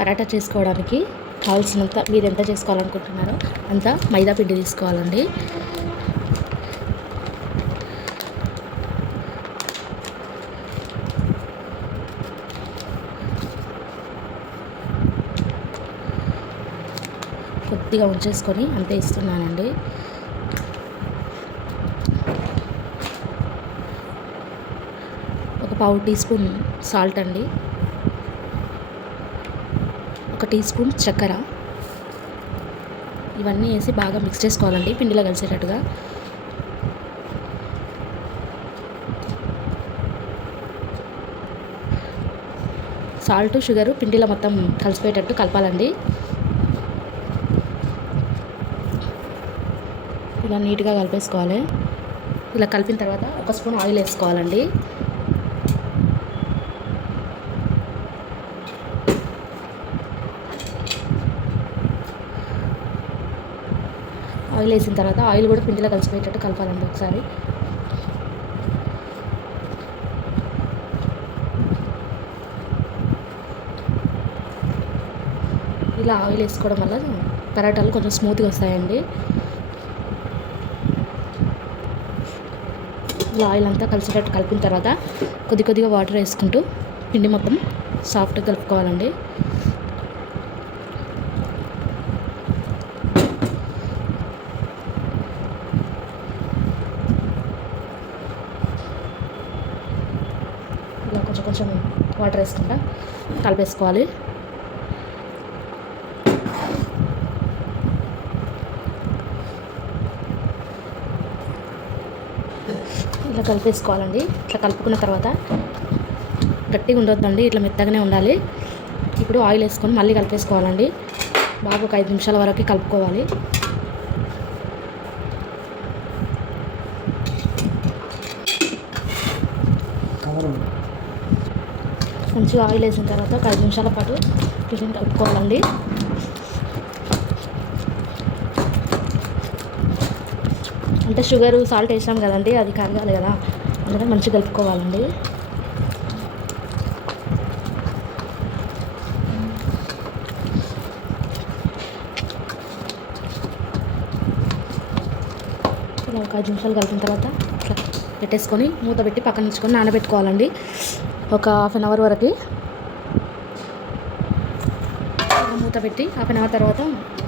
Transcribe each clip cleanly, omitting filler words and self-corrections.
పరాటా చేసుకోవడానికి కావాల్సినంత మీరు ఎంత చేసుకోవాలనుకుంటున్నారో అంత మైదా పిండి తీసుకోవాలండి. కొద్దిగా ఉంచేసుకొని అంతే ఇస్తున్నానండి. ఒక పావు టీ స్పూన్ సాల్ట్ అండి, ఒక టీ స్పూన్ చక్కెర, ఇవన్నీ వేసి బాగా మిక్స్ చేసుకోవాలండి పిండిలో కలిసేటట్టుగా. సాల్ట్ షుగరు పిండిలో మొత్తం కలిసిపోయేటట్టు కలపాలండి. ఇలా నీట్గా కలిపేసుకోవాలి. ఇలా కలిపిన తర్వాత ఒక స్పూన్ ఆయిల్ వేసుకోవాలండి. ఆయిల్ వేసిన తర్వాత ఆయిల్ కూడా పిండిలో కలిసిపోయేటట్టు కలపాలండి ఒకసారి. ఇలా ఆయిల్ వేసుకోవడం వల్ల పరాటాలు కొంచెం స్మూత్గా వస్తాయండి. ఇలా ఆయిల్ అంతా కలిసేటట్టు కలిపిన తర్వాత కొద్దిగా వాటర్ వేసుకుంటూ పిండి మొత్తం సాఫ్ట్గా కలుపుకోవాలండి. ఇలా కొంచెం వాటర్ వేసుకుంటా కలిపేసుకోవాలి. ఇట్లా కలిపేసుకోవాలండి. ఇట్లా కలుపుకున్న తర్వాత గట్టిగా ఉండొద్దండి, ఇట్లా మెత్తగానే ఉండాలి. ఇప్పుడు ఆయిల్ వేసుకొని మళ్ళీ కలిపేసుకోవాలండి. బాగా ఒక 5 నిమిషాల వరకు కలుపుకోవాలి. మంచిగా ఆయిల్ వేసిన తర్వాత ఒక 5 నిమిషాల పాటు టిఫిన్ కలుపుకోవాలండి. అంటే షుగరు సాల్ట్ వేసాం కదండి, అది కరగాలి కదా, అందుకని మంచిగా కలుపుకోవాలండి. ఇలా ఒక 5 నిమిషాలు కలిపిన తర్వాత ఇట్లా పెట్టేసుకొని మూత పెట్టి పక్కన ఉంచుకొని నానబెట్టుకోవాలండి ఒక హాఫ్ అన్ అవర్ వరకు. మూత పెట్టి హాఫ్ అన్ అవర్ తర్వాత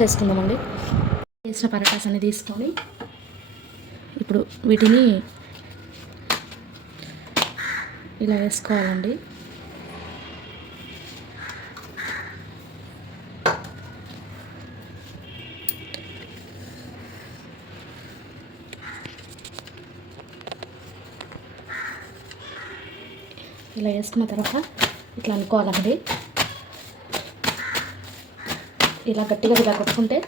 చేసుకుందామండి. చేసిన పరాటాస్ అన్ని తీసుకొని ఇప్పుడు వీటిని ఇలా వేసుకోవాలండి. ఇలా వేసుకున్న తర్వాత ఇట్లా అనుకోవాలండి. ఇలా గట్టిగా ఇలా కొట్టుకుంటే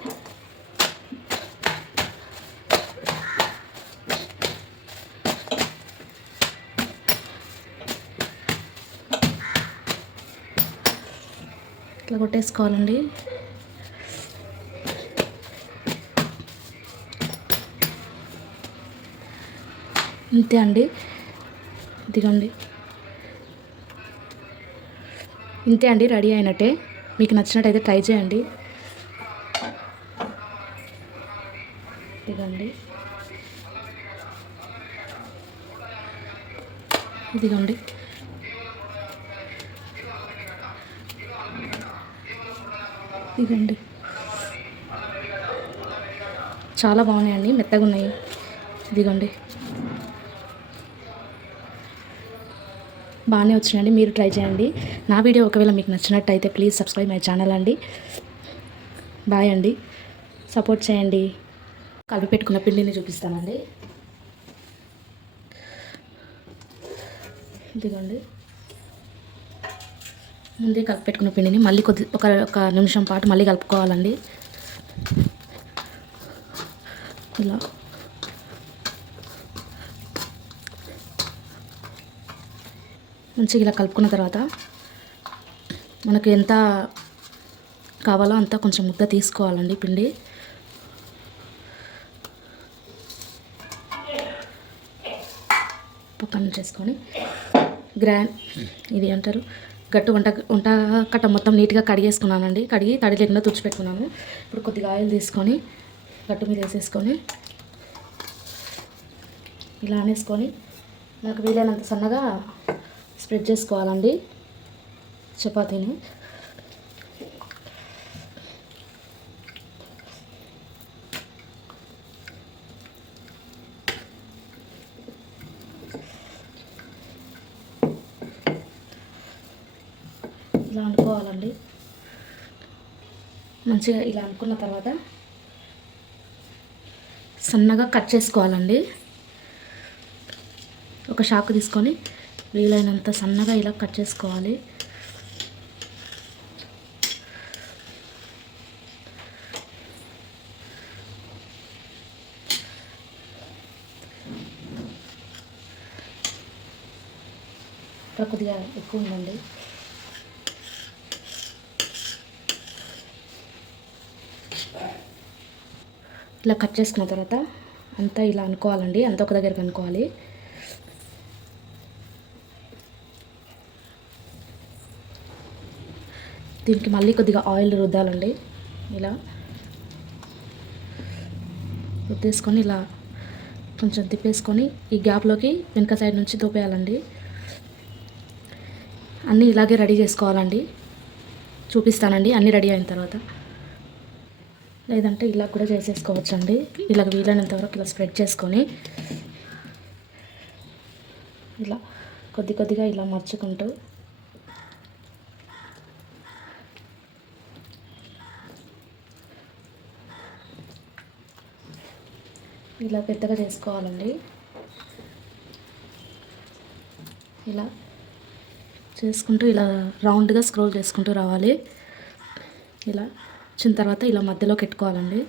ఇట్లా కొట్టేసుకోవాలండి. ఇంతే అండి, ఇదిగోండి, ఇంతే అండి, రెడీ అయినట్టే. మీకు నచ్చినట్టయితే ట్రై చేయండి. ఇదిగోండి, ఇదిగోండి, ఇదిగోండి, చాలా బాగున్నాయండి, మెత్తగా ఉన్నాయి. ఇదిగోండి, బాగానే వచ్చినాయండి, మీరు ట్రై చేయండి. నా వీడియో ఒకవేళ మీకు నచ్చినట్టయితే ప్లీజ్ సబ్స్క్రైబ్ మై ఛానల్ అండి. బాయ్ అండి, సపోర్ట్ చేయండి. కలిపి పెట్టుకున్న పిండిని చూపిస్తానండి. ఇదిగోండి, ముందే కలిపి పెట్టుకున్న పిండిని మళ్ళీ ఒక నిమిషం పాటు మళ్ళీ కలుపుకోవాలండి. ఇలా మంచిగా ఇలా కలుపుకున్న తర్వాత మనకు ఎంత కావాలో అంత కొంచెం ముద్ద తీసుకోవాలండి పిండి. పక్కన చేసుకొని ఇది అంటారు గట్టు వంట వంట కట్ట మొత్తం నీట్గా కడిగేసుకున్నానండి. కడిగి తడి లేకుండా తుడిచిపెట్టుకున్నాను. ఇప్పుడు కొద్దిగా ఆయిల్ తీసుకొని గట్టు మీద వేసేసుకొని ఇలా అనేసుకొని మనకు వీలైనంత సన్నగా స్ప్రెడ్ చేసుకోవాలండి చపాతీని. ఇలా అనుకోవాలండి. మంచిగా ఇలా అనుకున్న తర్వాత సన్నగా కట్ చేసుకోవాలండి. ఒక చాకు తీసుకొని వీలైనంత సన్నగా ఇలా కట్ చేసుకోవాలి. ఇక్కడ కొద్దిగా ఎక్కువ ఉందండి. ఇలా కట్ చేసుకున్న తర్వాత అంతా ఇలా అనుకోవాలండి. అంతా ఒక దగ్గరికి అనుకోవాలి. దీనికి మళ్ళీ కొద్దిగా ఆయిల్ రుద్దాలండి. ఇలా రుద్దేసుకొని ఇలా కొంచెం తిప్పేసుకొని ఈ గ్యాప్లోకి వెనక సైడ్ నుంచి దూపేయాలండి. అన్నీ ఇలాగే రెడీ చేసుకోవాలండి. చూపిస్తానండి అన్నీ రెడీ అయిన తర్వాత. లేదంటే ఇలా కూడా చేసేసుకోవచ్చండి. ఇలా వీలైనంత వరకు ఇలా స్ప్రెడ్ చేసుకొని ఇలా కొద్దిగా ఇలా మర్చుకుంటూ ఇలా పెద్దగా చేసుకోవాలండి. ఇలా చేసుకుంటూ ఇలా రౌండ్గా స్క్రోల్ చేసుకుంటూ రావాలి. ఇలా వచ్చిన తర్వాత ఇలా మధ్యలో పెట్టుకోవాలండి.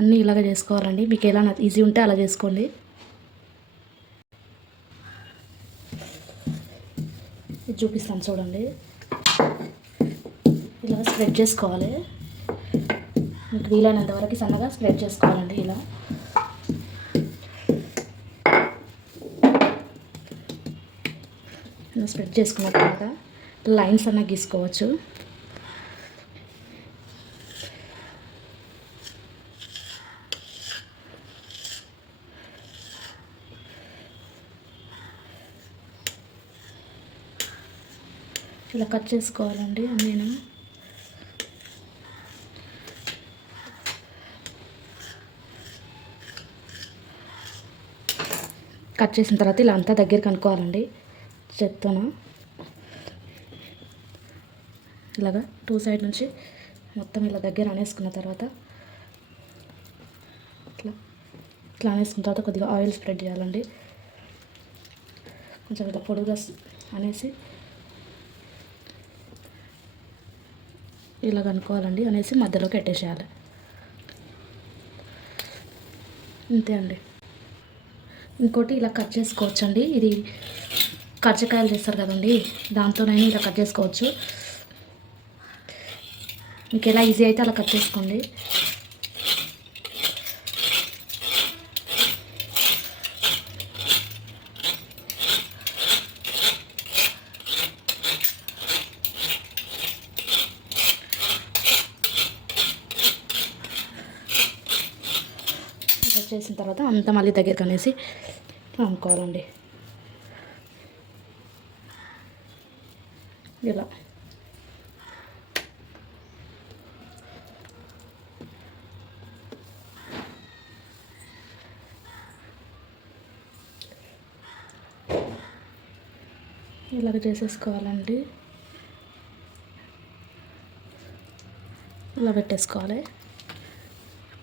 అన్నీ ఇలాగ చేసుకోవాలండి. మీకు ఎలా ఈజీ ఉంటే అలా చేసుకోండి. ఇది చూపిస్తాను చూడండి. ఇలా స్ప్రెడ్ చేసుకోవాలి. మీకు వీలైనంత వరకు సన్నగా స్ప్రెడ్ చేసుకోవాలండి. ఇలా స్ప్రెడ్ చేసుకున్న తర్వాత లైన్స్ అన్న గీసుకోవచ్చు. ఇలా కట్ చేసుకోవాలండి నేను. కట్ చేసిన తర్వాత ఇలా అంతా దగ్గరికి అనుకోవాలండి. చెప్తాను ఇలాగా 2 సైడ్ నుంచి మొత్తం ఇలా దగ్గర అనేసుకున్న తర్వాత ఇట్లా అనేసుకున్న తర్వాత కొద్దిగా ఆయిల్ స్ప్రెడ్ చేయాలండి. కొంచెం ఇలా పొడుగా అనేసి ఇలాగ అనుకోవాలండి. అనేసి మధ్యలోకి పెట్టేసేయాలి. అంతే అండి. ఇంకోటి ఇలా కట్ చేసుకోవచ్చండి. ఇది కర్జకాయలు చేస్తారు కదండి, దాంతోనైనా ఇలా కట్ చేసుకోవచ్చు. మీకు ఎలా ఈజీ అయితే అలా కట్ చేసుకోండి. ఇలా చేసిన తర్వాత అంతా మళ్ళీ దగ్గరికి అనేసి అనుకోవాలండి. ఇలా ఇలాగ చేసేసుకోవాలండి. ఇలా పెట్టేసుకోవాలి.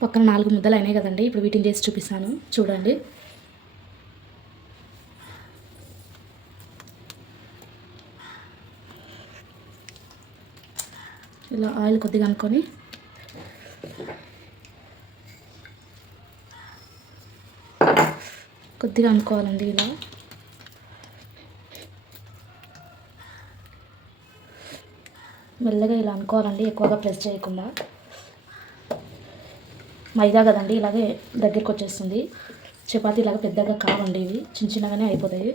పక్కన 4 ముద్దలు అయినాయి కదండి. ఇప్పుడు వీటిని చేసి చూపిస్తాను చూడండి. ఇలా ఆయిల్ కొద్దిగా అనుకొని కొద్దిగా అనుకోవాలండి. ఇలా మెల్లగా ఇలా అనుకోవాలండి, ఎక్కువగా ప్రెస్ చేయకుండా. మైదా కదండి, ఇలాగే దగ్గరికి వచ్చేస్తుంది. చపాతీ ఇలాగ పెద్దగా కావండి, ఇవి చిన్న చిన్నగానే అయిపోతాయి.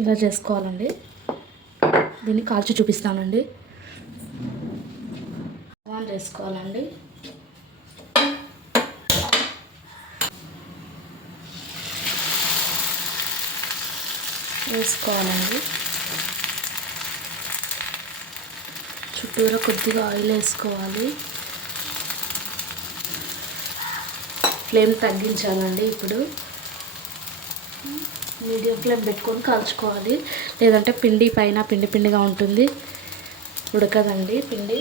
ఇలా చేసుకోవాలండి. దీన్ని కాల్చి చూపిస్తానండి. ఆన్ చేసుకోవాలండి. వేసుకోవాలండి. చుట్టూరా కొద్దిగా ఆయిల్ వేసుకోవాలి. ఫ్లేమ్ తగ్గించాలండి. ఇప్పుడు మీడియం ఫ్లేమ్ పెట్టుకొని కాల్చుకోవాలి, లేదంటే పిండి పైన పిండిగా ఉంటుంది, ఉడకదండి పిండి.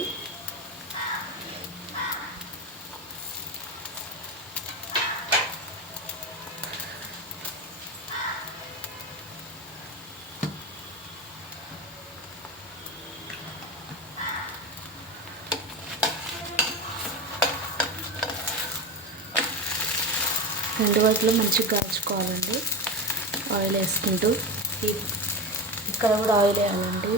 రెండు వైపులో మంచిగా కాల్చుకోవాలండి. ఆయిల్ వేసుకుంటూ ఇక్కడ కూడా ఆయిల్ వేయాలండి.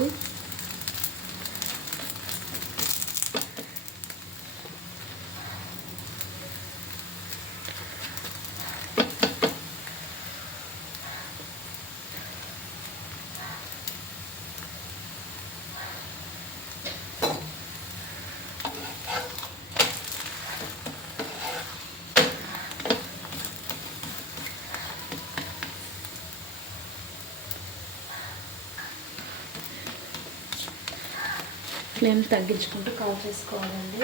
ఫ్లేమ్ తగ్గించుకుంటూ కాల్ చేసుకోవాలండి.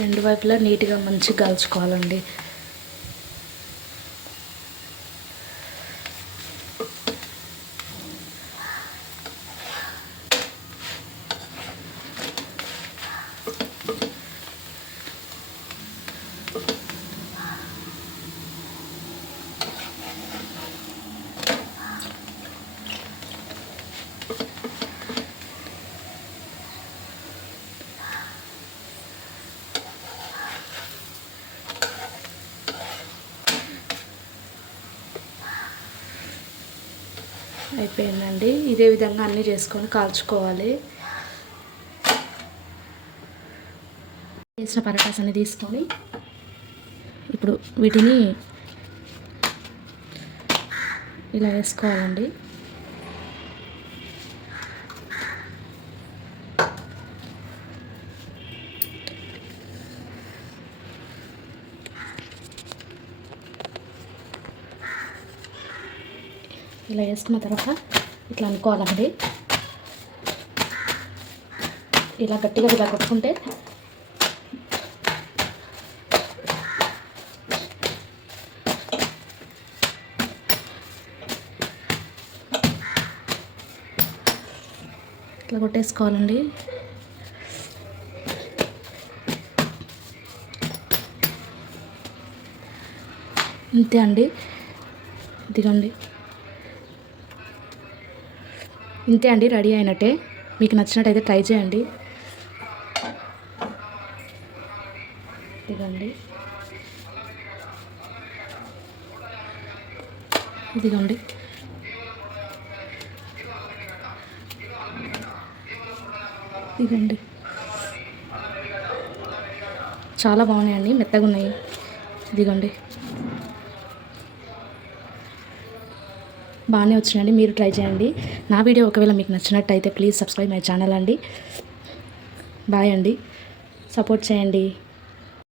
రెండు వైపులా నీట్గా మంచిగా కాల్చుకోవాలండి. అయిపోయిందండి. ఇదే విధంగా అన్నీ చేసుకొని కాల్చుకోవాలి. చేసిన పరాటాస్ అన్ని తీసుకొని ఇప్పుడు వీటిని ఇలా వేసుకోవాలండి. ఇలా వేసుకున్న తర్వాత ఇట్లా అనుకోవాలండి. ఇలా గట్టిగా ఇలా కొట్టుకుంటే ఇట్లా కొట్టేసుకోవాలండి. ఇంతే అండి. ఇదిగోండి, ఇంతే అండి, రెడీ అయినట్టే. మీకు నచ్చినట్టయితే ట్రై చేయండి. ఇదిగోండి, ఇదిగోండి, ఇదిగోండి, చాలా బాగున్నాయండి, మెత్తగా ఉన్నాయి. ఇదిగోండి, బాగానే వచ్చినాయండి. మీరు ట్రై చేయండి. నా వీడియో ఒకవేళ మీకు నచ్చినట్టయితే ప్లీజ్ సబ్స్క్రైబ్ మై ఛానల్ అండి. బాయ్ అండి, సపోర్ట్ చేయండి.